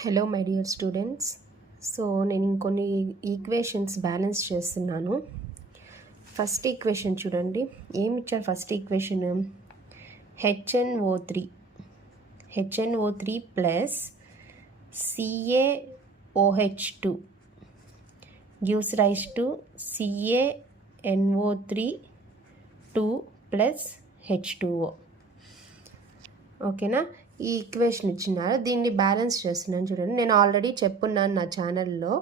Hello my dear students. So నేను ఇంకొన్ని equations balance చేస్తున్నాను. ఫస్ట్ ఈక్వేషన్ చూడండి, ఏమి ఇచ్చారు. First equation H N O three plus CaOH2 gives rise to CaNO3 2 plus H2O. ఓకేనా, ఈ ఈక్వేషన్ ఇచ్చినారు, దీన్ని బ్యాలెన్స్ చేస్తున్నాను చూడండి. నేను ఆల్రెడీ చెప్పున్నాను నా ఛానల్లో.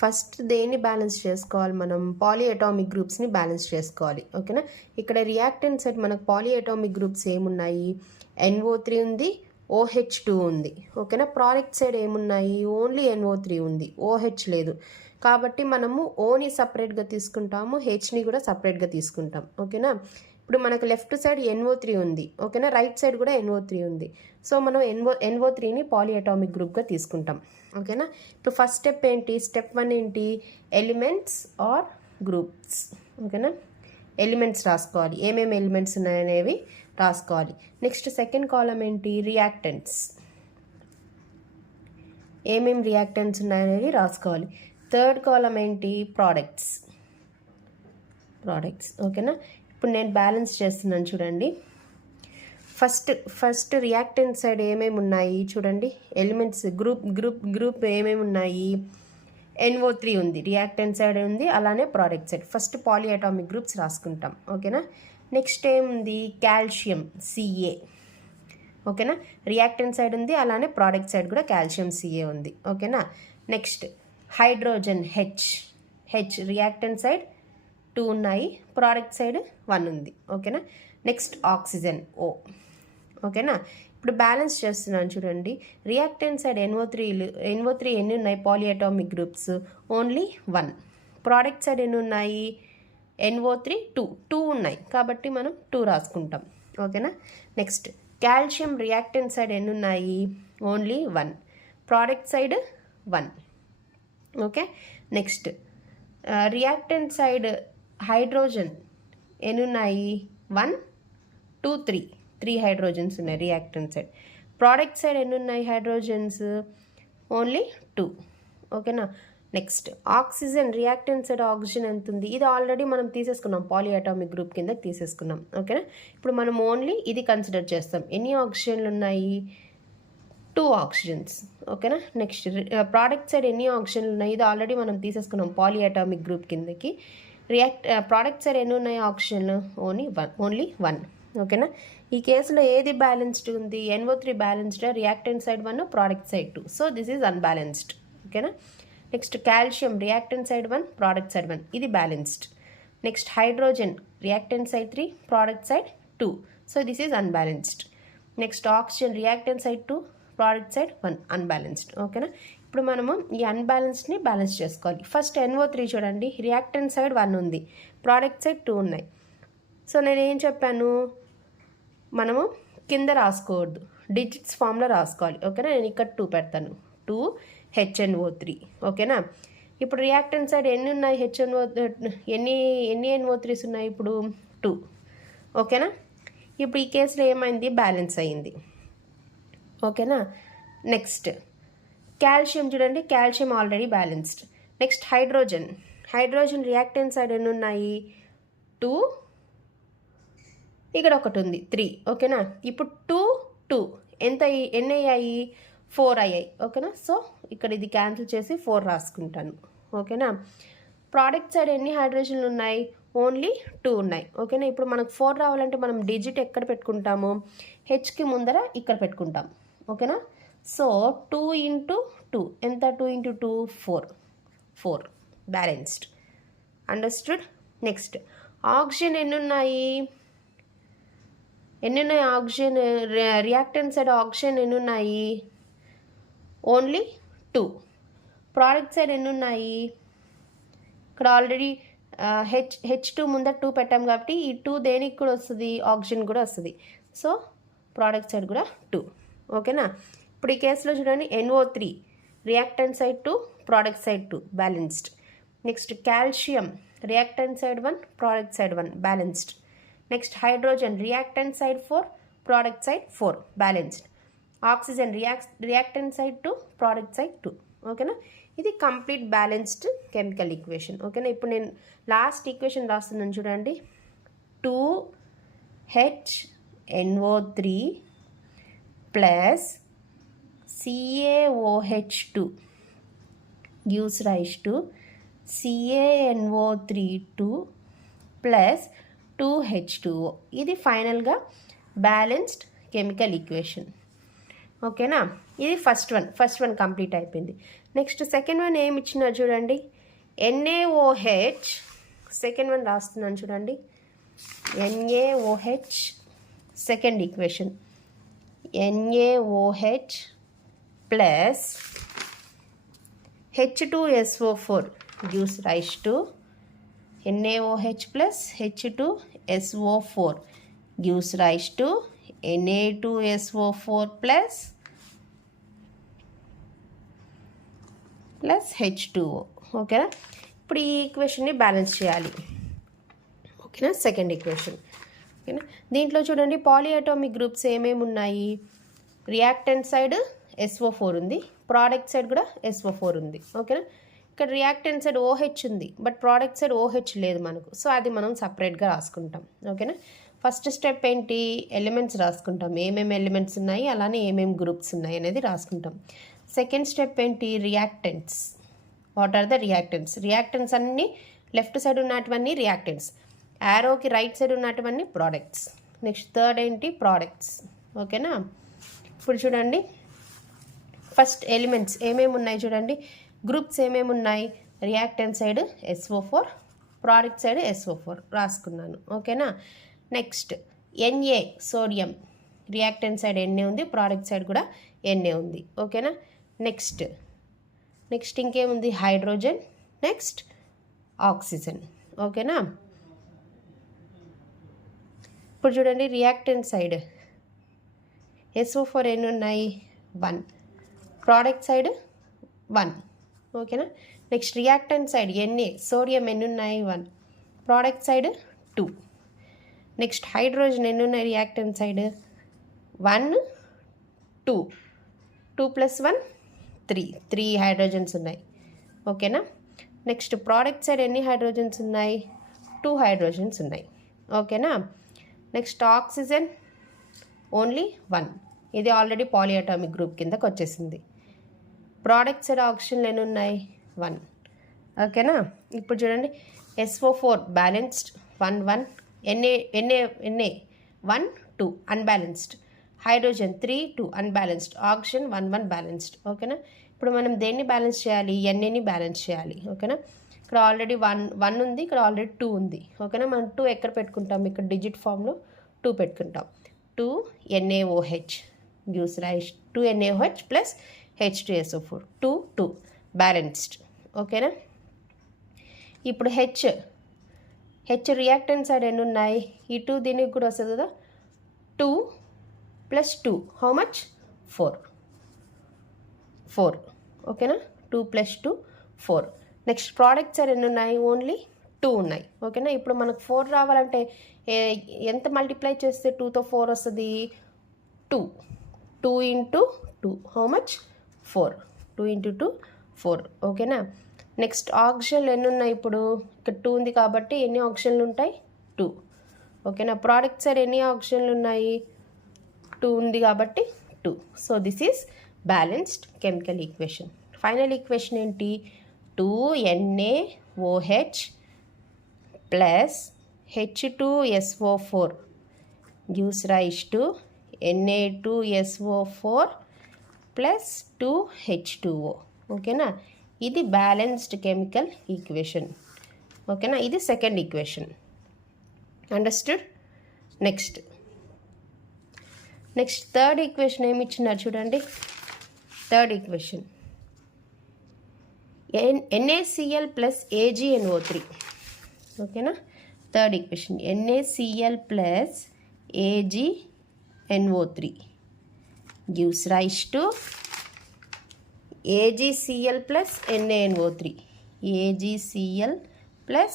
ఫస్ట్ దేన్ని బ్యాలెన్స్ చేసుకోవాలి, మనం పాలిఎటామిక్ గ్రూప్స్ని బ్యాలెన్స్ చేసుకోవాలి. ఓకేనా, ఇక్కడ రియాక్టెంట్ సైడ్ మనకు పాలిఎటామిక్ గ్రూప్స్ ఏమున్నాయి, NO3 ఉంది, OH2 ఉంది. ఓకేనా, ప్రోడక్ట్ సైడ్ ఏమున్నాయి, ఓన్లీ NO3 ఉంది, OH లేదు. కాబట్టి మనము ఓని సపరేట్గా తీసుకుంటాము, హెచ్ని కూడా సపరేట్గా తీసుకుంటాం. ఓకేనా, ఇప్పుడు మనకు లెఫ్ట్ సైడ్ NO3 ఉంది. ఓకేనా, రైట్ సైడ్ కూడా NO3 ఉంది. సో మనం NO3ని పాలిఎటామిక్ గ్రూప్గా తీసుకుంటాం. ఓకేనా, ఇప్పుడు ఫస్ట్ స్టెప్ ఏంటి, స్టెప్ 1 ఏంటి, ఎలిమెంట్స్ ఆర్ గ్రూప్స్. ఓకేనా, ఎలిమెంట్స్ రాసుకోవాలి, ఏమేమి ఎలిమెంట్స్ ఉన్నాయనేవి రాసుకోవాలి. నెక్స్ట్ సెకండ్ కాలం ఏంటి, రియాక్టెంట్స్, ఏమేమి రియాక్టెంట్స్ ఉన్నాయనేవి రాసుకోవాలి. థర్డ్ కాలం ఏంటి, ప్రోడక్ట్స్. ఓకేనా, ఇప్పుడు నేను బ్యాలెన్స్ చేస్తున్నాను చూడండి. ఫస్ట్ రియాక్టెంట్ సైడ్ ఏమేమి ఉన్నాయి చూడండి, ఎలిమెంట్స్ గ్రూప్ ఏమేమి ఉన్నాయి, NO3 ఉంది, రియాక్టెంట్ సైడ్ ఉంది, అలానే ప్రోడక్ట్ సైడ్. ఫస్ట్ పాలిఎటామిక్ గ్రూప్స్ రాసుకుంటాం. ఓకేనా, నెక్స్ట్ ఏముంది, కాల్షియం Ca. ఓకేనా, రియాక్టెంట్ సైడ్ ఉంది, అలానే ప్రోడక్ట్ సైడ్ కూడా కాల్షియం Ca ఉంది. ఓకేనా, next hydrogen H reactant side 2 ఉన్నాయి, ప్రోడక్ట్ సైడ్ 1 ఉంది. ఓకేనా, నెక్స్ట్ ఆక్సిజన్ O. ఓకేనా, ఇప్పుడు బ్యాలెన్స్ చేస్తున్నాను చూడండి. రియాక్టెంట్ సైడ్ NO3 ఎన్ని ఉన్నాయి, పాలిఎటామిక్ గ్రూప్స్ ఓన్లీ 1. ప్రోడక్ట్ సైడ్ ఎన్ని ఉన్నాయి, NO3 2 ఉన్నాయి, కాబట్టి మనం 2 రాసుకుంటాం. ఓకేనా, నెక్స్ట్ కాల్షియం రియాక్టెంట్ సైడ్ ఎన్ని ఉన్నాయి, only 1. Product side 1. Okay, next reactant side hydrogen ఎన్ని ఉన్నాయి, 1 2 3 హైడ్రోజన్స్ ఉన్నాయి రియాక్టెంట్ సైడ్. ప్రోడక్ట్ సైడ్ ఎన్ని ఉన్నాయి హైడ్రోజన్స్, ఓన్లీ 2. ఓకేనా, next oxygen reactant side oxygen ఎంత ఉంది, ఇది ఆల్రెడీ మనం తీసేసుకున్నాం, పాలిఎటామిక్ గ్రూప్ కింద తీసేసుకున్నాం. ఓకేనా, ఇప్పుడు మనం ఓన్లీ ఇది కన్సిడర్ చేస్తాం. ఎన్ని ఆక్సిజన్లు ఉన్నాయి, 2 ఆక్సిజన్స్. ఓకేనా, నెక్స్ట్ ప్రోడక్ట్ సైడ్ ఎన్ని ఆక్సిజన్లు ఉన్నాయి, ఇది ఆల్రెడీ మనం తీసేసుకున్నాం పాలిఎటామిక్ గ్రూప్ కిందకి. ప్రోడక్ట్ సైడ్ ఎన్ని ఉన్నాయి ఆక్సిజన్లు, ఓన్లీ 1. ఓకేనా, ఈ కేసులో ఏది బ్యాలెన్స్డ్ ఉంది, NO3 balanced, reactant side 1, product side 2. So this is unbalanced. ఓకేనా, next calcium reactant side 1, product side 1, ఇది balanced. Next hydrogen reactant side 3, product side 2. So this is unbalanced. Next oxygen reactant side 2, product side 1, unbalanced. ఓకేనా, ఇప్పుడు మనము ఈ అన్బ్యాలెన్స్డ్ని balance చేసుకోవాలి. First NO3 చూడండి, reactant side 1 ఉంది, product side 2 ఉన్నాయి. So నేను ఏం చెప్పాను, మనము కింద రాసుకోవద్దు, డిజిట్స్ ఫామ్లో రాసుకోవాలి. ఓకేనా, నేను ఇక్కడ 2 పెడతాను, 2 HNO3. ఓకేనా, ఇప్పుడు రియాక్టెంట్ సైడ్ ఎన్ని ఉన్నాయి, ఎన్ని NO3s ఉన్నాయి, ఇప్పుడు 2. ఓకేనా, ఇప్పుడు ఈ కేసులో ఏమైంది, బ్యాలెన్స్ అయింది. ఓకేనా, నెక్స్ట్ కాల్షియం చూడండి, calcium already balanced. Next hydrogen reactant side ఎన్ని ఉన్నాయి, 2, ఇక్కడ ఒకటి ఉంది, 3. ఓకేనా, ఇప్పుడు 2 ఎన్ని అయ్యాయి, 4 అయ్యాయి. ఓకేనా, సో ఇక్కడ ఇది క్యాన్సిల్ చేసి 4 రాసుకుంటాను. ఓకేనా, ప్రోడక్ట్ సైడ్ ఎన్ని హైడ్రోజన్లు ఉన్నాయి, ఓన్లీ 2 ఉన్నాయి. ఓకేనా, ఇప్పుడు మనకు 4 రావాలంటే మనం డిజిట్ ఎక్కడ పెట్టుకుంటాము, హెచ్కి ముందర ఇక్కడ పెట్టుకుంటాం. ఓకేనా, సో 2 × 2 ఎంత, 2 × 2 4 బ్యాలెన్స్డ్. అండర్స్టూడ్. నెక్స్ట్ ఆక్సిజన్ ఎన్ని ఉన్నాయి ఆక్సిజన్ రియాక్టెంట్ సైడ్ ఆక్సిజన్ ఎన్ని ఉన్నాయి, ఓన్లీ 2. ప్రోడక్ట్ సైడ్ ఎన్ని ఉన్నాయి, ఇక్కడ ఆల్రెడీ H2 ముందర 2 పెట్టాం కాబట్టి ఈ 2 దేనికి కూడా వస్తుంది, ఆక్సిజన్ కూడా వస్తుంది. సో ప్రోడక్ట్ సైడ్ కూడా 2. ఓకేనా, ఇప్పుడు ఈ కేసులో చూడండి, NO3 reactant side 2, product side 2, balanced. Next calcium reactant side 1, product side 1, balanced. Next hydrogen reactant side 4, product side 4, balanced. Oxygen reactant side 2, product side 2. ఓకేనా, ఇది కంప్లీట్ బ్యాలెన్స్డ్ కెమికల్ ఈక్వేషన్. ఓకేనా, ఇప్పుడు నేను లాస్ట్ ఈక్వేషన్ రాస్తున్నాను చూడండి. 2HNO3 plus CaOH2 gives rise to CaNO3 plus 2H2O. ఇది ఫైనల్గా balanced chemical equation. ఓకేనా, ఇది ఫస్ట్ వన్ కంప్లీట్ అయిపోయింది. నెక్స్ట్ సెకండ్ వన్ ఏమి ఇచ్చినారు చూడండి. NaOH, సెకండ్ వన్ రాస్తున్నాను చూడండి. NaOH second equation. NaOH plus H2SO4 gives rise to NaOH plus H2SO4 gives rise to Na2SO4 plus H2O. ఓకేనా, ఇప్పుడు ఈ ఈక్వేషన్ని బ్యాలెన్స్ చేయాలి. ఓకేనా, సెకండ్ ఈక్వేషన్. ఓకేనా, దీంట్లో చూడండి పాలియాటోమిక్ గ్రూప్స్ ఏమేమి ఉన్నాయి. రియాక్టెంట్ సైడ్ SO4 ఉంది, ప్రోడక్ట్ సైడ్ కూడా SO4 ఉంది. ఓకేనా, ఇక్కడ రియాక్టెంట్ సైడ్ OH ఉంది, బట్ ప్రోడక్ట్ సైడ్ OH లేదు మనకు. సో అది మనం సపరేట్గా రాసుకుంటాం. ఓకేనా, ఫస్ట్ స్టెప్ ఏంటి, ఎలిమెంట్స్ రాసుకుంటాం. ఏమేమి ఎలిమెంట్స్ ఉన్నాయి, అలానే ఏమేమి గ్రూప్స్ ఉన్నాయి అనేది రాసుకుంటాం. సెకండ్ స్టెప్ ఏంటి, reactants. What are the reactants? Reactants అన్నీ లెఫ్ట్ సైడ్ ఉన్నటువన్నీ రియాక్టెంట్స్, యారోకి రైట్ సైడ్ ఉన్నటువన్నీ ప్రోడక్ట్స్. నెక్స్ట్ థర్డ్ ఏంటి, ప్రోడక్ట్స్. ఓకేనా, ఇప్పుడు చూడండి ఫస్ట్ ఎలిమెంట్స్ ఏమేమి ఉన్నాయి చూడండి. గ్రూప్స్ ఏమేమి ఉన్నాయి, reactant side SO4, product side SO4 రాసుకున్నాను. ఓకేనా, next Na sodium, reactant side Na ఉంది, ప్రోడక్ట్ సైడ్ కూడా Na ఉంది. ఓకేనా, నెక్స్ట్ ఇంకేముంది, హైడ్రోజన్, నెక్స్ట్ ఆక్సిజన్. ఓకేనా, ఇప్పుడు చూడండి రియాక్టెంట్ సైడ్ SO4 ఎన్ని ఉన్నాయి, 1, ప్రోడక్ట్ సైడ్ 1. ఓకేనా, next reactant side Na sodium ఎన్ని ఉన్నాయి, 1, ప్రోడక్ట్ సైడ్ 2. నెక్స్ట్ హైడ్రోజన్ ఎన్ని ఉన్నాయి, రియాక్టెంట్ సైడ్ 1, 2, 2 + 1 3 హైడ్రోజన్స్ ఉన్నాయి. ఓకేనా, నెక్స్ట్ ప్రోడక్ట్ సైడ్ ఎన్ని హైడ్రోజన్స్ ఉన్నాయి, 2 హైడ్రోజన్స్ ఉన్నాయి. ఓకేనా, నెక్స్ట్ ఆక్సిజన్ ఓన్లీ 1, ఇది ఆల్రెడీ పాలియాటామిక్ గ్రూప్ కిందకి వచ్చేసింది. ప్రోడక్ట్ సైడ్ ఆక్సిజన్లు ఎన్ని ఉన్నాయి, 1. ఓకేనా, ఇప్పుడు చూడండి SO4 balanced 1 1, Na 1 2 unbalanced, hydrogen 3 2 unbalanced, oxygen 1 1 balanced. ఓకేనా, ఇప్పుడు మనం దేన్ని బ్యాలెన్స్ చేయాలి, Naని బ్యాలెన్స్ చేయాలి. ఓకేనా, ఇక్కడ ఆల్రెడీ 1 ఉంది, ఇక్కడ ఆల్రెడీ 2 ఉంది. ఓకేనా, మనం 2 ఎక్కడ పెట్టుకుంటాం, ఇక్కడ డిజిట్ ఫామ్లో 2 పెట్టుకుంటాం. 2 NaOH gives rise to NaOH plus H2SO4, 2 2 balanced. ఓకేనా, ఇప్పుడు హెచ్ రియాక్టెంట్ సైడ్ ఎన్ని ఉన్నాయి, ఈ 2 దీనికి కూడా వస్తుంది కదా, 2 + 2 హౌ మచ్, 4. ఓకేనా, 2 + 2 4. నెక్స్ట్ ప్రోడక్ట్ సైడ్ ఎన్ని ఉన్నాయి, ఓన్లీ 2 ఉన్నాయి. ఓకేనా, ఇప్పుడు మనకు 4 రావాలంటే ఎంత మల్టిప్లై చేస్తే 2తో 4 వస్తుంది, 2 × 2 హౌ మచ్, 4. 2 × 2 4. ఓకేనా, నెక్స్ట్ ఆక్సిజన్లు ఎన్ని ఉన్నాయి, ఇప్పుడు ఇక్కడ 2 ఉంది కాబట్టి ఎన్ని ఆక్సిజన్లు ఉంటాయి, 2. ఓకేనా, ప్రోడక్ట్ సైడ్ ఎన్ని ఆక్సిజన్లు ఉన్నాయి, 2 ఉంది కాబట్టి 2. So this is balanced chemical equation. Final equation ఏంటి, 2NaOH plus H2SO4 gives rise to Na2SO4 plus 2H2O. ఓకేనా, ఇది బ్యాలెన్స్డ్ కెమికల్ ఈక్వేషన్. ఓకేనా, ఇది second equation. Understood. Next third equation ఏమి ఇచ్చినారు చూడండి. Third equation NaCl plus AgNO3. ఓకేనా, third equation NaCl plus AgNO3 gives rise to AgCl plus NaNO3, AgCl plus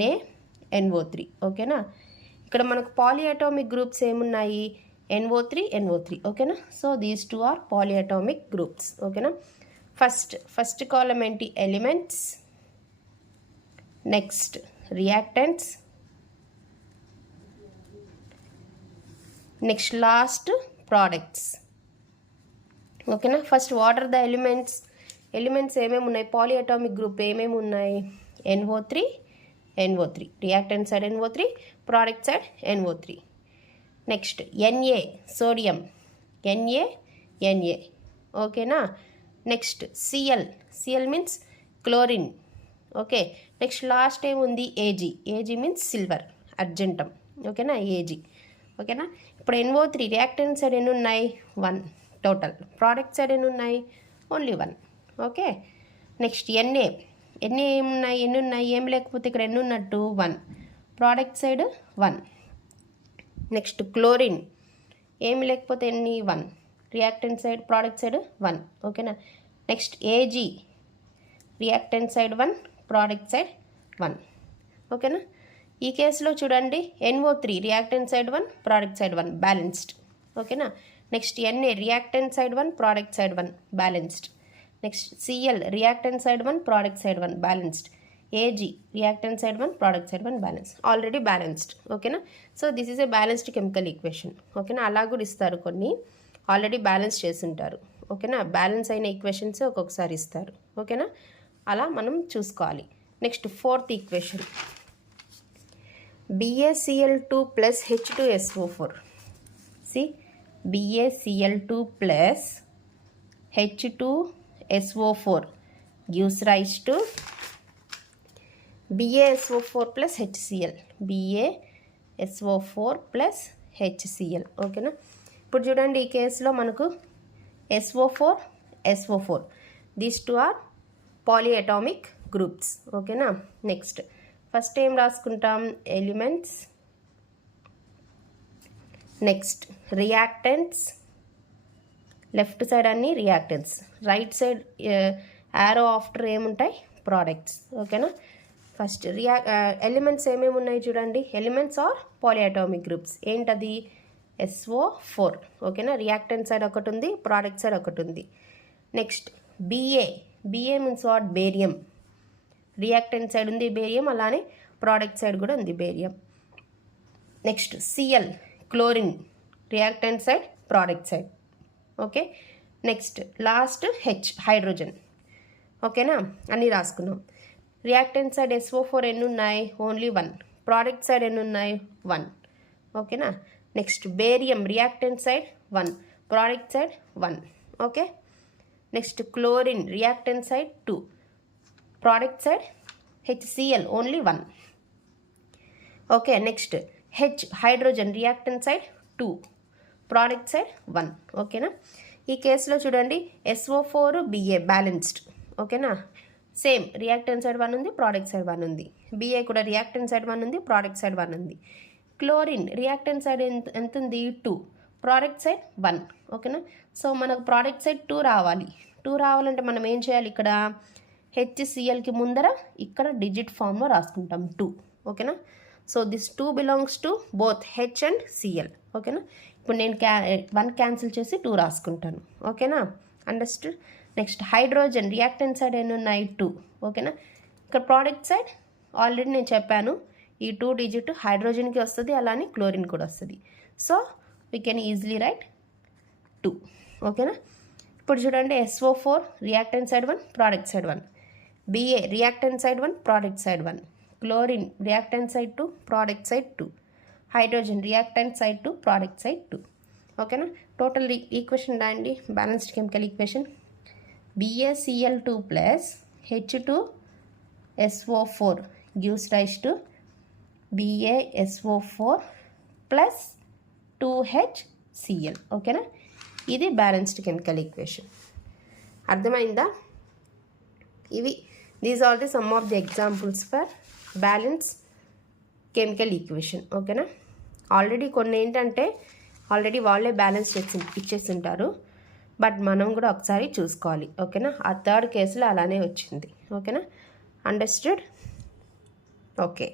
NaNO3. ఓకేనా, ఇక్కడ మనకు పాలియాటోమిక్ గ్రూప్స్ ఏమున్నాయి, NO3 NO3 ఓకేనా. So these two are polyatomic groups ఓకేనా. ఫస్ట్ కాలమ్ ఏంటి elements, next reactants, next last products ఓకేనా. First what are the elements ఏమేమి ఉన్నాయి, పాలియాటామిక్ గ్రూప్ ఏమేమి ఉన్నాయి, NO3 reactant side NO3, product side NO3. Next Na sodium, Na ఓకేనా. Next Cl means chlorine okay. Next last ఏముంది Ag means silver argentum ఓకేనా, Ag ఓకేనా. ఇప్పుడు NO3 రియాక్టెంట్ సైడ్ ఎన్ని ఉన్నాయి 1 టోటల్, ప్రోడక్ట్ సైడ్ ఎన్ని ఉన్నాయి ఓన్లీ 1 ఓకే. నెక్స్ట్ Na ఎన్ని ఉన్నాయి ఏం లేకపోతే ఇక్కడ ఎన్ని ఉన్నట్టు 1, ప్రోడక్ట్ సైడ్ 1. నెక్స్ట్ క్లోరిన్ ఏమి లేకపోతే ఎన్ని 1, రియాక్టెంట్ సైడ్ ప్రోడక్ట్ సైడ్ 1 ఓకేనా. Next Ag reactant side 1, product side 1 ఓకేనా. ఈ కేసులో చూడండి NO3 reactant side 1, product side 1 balanced ఓకేనా. Next Na reactant side 1, product side 1 balanced. Next Cl reactant side 1, product side 1 balanced. Ag reactant side 1, product side 1 balance, already balanced ఓకేనా. So this is a balanced chemical equation ఓకేనా. అలా కూడా ఇస్తారు కొన్ని, already balance చేసి ఉంటారు ఓకేనా. Balance అయిన ఈక్వేషన్స్ ఒక్కొక్కసారి ఇస్తారు ఓకేనా, అలా మనం చూసుకోవాలి. Next fourth equation BaCl2 plus H2SO4. See, BaCl2 plus H2SO4 gives rise to BaSO4 plus HCl. BaSO4 plus HCl ఓకేనా. ఇప్పుడు చూడండి ఈ కేసులో మనకు SO4 these two are polyatomic groups ఓకేనా. నెక్స్ట్ ఫస్ట్ ఏం రాసుకుంటాం elements, next reactants, left side అన్ని reactants, right side arrow after ఏముంటాయి ప్రోడక్ట్స్ ఓకేనా. ఫస్ట్ ఎలిమెంట్స్ ఏమేమి ఉన్నాయి చూడండి, ఎలిమెంట్స్ ఆర్ పాలియాటామిక్ గ్రూప్స్ ఏంటది SO4 ఓకేనా. రియాక్టెంట్ సైడ్ ఒకటి ఉంది, ప్రోడక్ట్ సైడ్ ఒకటి ఉంది. Next BA means what barium, reactant side ఉంది బేరియం, అలానే ప్రోడక్ట్ సైడ్ కూడా ఉంది barium. Next Cl chlorine, reactant side product side okay. Next last hydrogen ఓకేనా. అన్నీ రాసుకున్నాం. రియాక్టెంట్ సైడ్ SO4 ఎన్ని ఉన్నాయి ఓన్లీ 1, ప్రోడక్ట్ సైడ్ ఎన్ని ఉన్నాయి 1 ఓకేనా. Next barium reactant side 1, product side 1 okay. Next chlorine reactant side 2, product side HCl only 1 okay. Next hydrogen reactant side 2, product side 1 ఓకేనా. ఈ కేసులో చూడండి SO4 BA బ్యాలెన్స్డ్ ఓకేనా. సేమ్ రియాక్టెంట్ సైడ్ 1 ఉంది, product side 1 ఉంది. BA కూడా reactant side 1 ఉంది, product side 1 ఉంది. క్లోరిన్ రియాక్టెంట్ సైడ్ ఎంత ఉంది 2, ప్రోడక్ట్ సైడ్ 1 ఓకేనా. సో మనకు ప్రోడక్ట్ సైడ్ 2 రావాలంటే మనం ఏం చేయాలి, ఇక్కడ HClకి ముందర ఇక్కడ డిజిట్ ఫామ్లో రాసుకుంటాం 2 ఓకేనా. So this 2 belongs to both H and Cl ఓకేనా. ఇప్పుడు నేను 1 క్యాన్సిల్ చేసి 2 రాసుకుంటాను ఓకేనా, understood. Next hydrogen reactant side ఎన్ని ఉన్నాయి 2 ఓకేనా. ఇక్కడ ప్రోడక్ట్ సైడ్ ఆల్రెడీ నేను చెప్పాను, ఈ 2 డిజిట్ హైడ్రోజన్కి వస్తుంది, అలానే క్లోరిన్ కూడా వస్తుంది. So we can easily right 2 ఓకేనా. ఇప్పుడు చూడండి SO4 reactant side 1, product side 1. BA reactant side 1, product side 1. Chlorine reactant side 2, product side 2. Hydrogen reactant side 2, product side 2 ఓకేనా. టోటల్ ఈక్వేషన్ రాయండి, balanced chemical equation. BaCl2 plus H2SO4 gives rise to BaSO4 plus 2HCl ఓకేనా. ఇది balanced chemical equation. అర్థమైందా? These are the some of the examples for balance chemical equation ఓకేనా. Already కొన్ని ఏంటంటే already వాళ్ళే balance ఇచ్చేసి ఉంటారు, బట్ మనం కూడా ఒకసారి చూసుకోవాలి ఓకేనా. ఆ థర్డ్ కేసులో అలానే వచ్చింది ఓకేనా, అండర్స్టూడ్ ఓకే.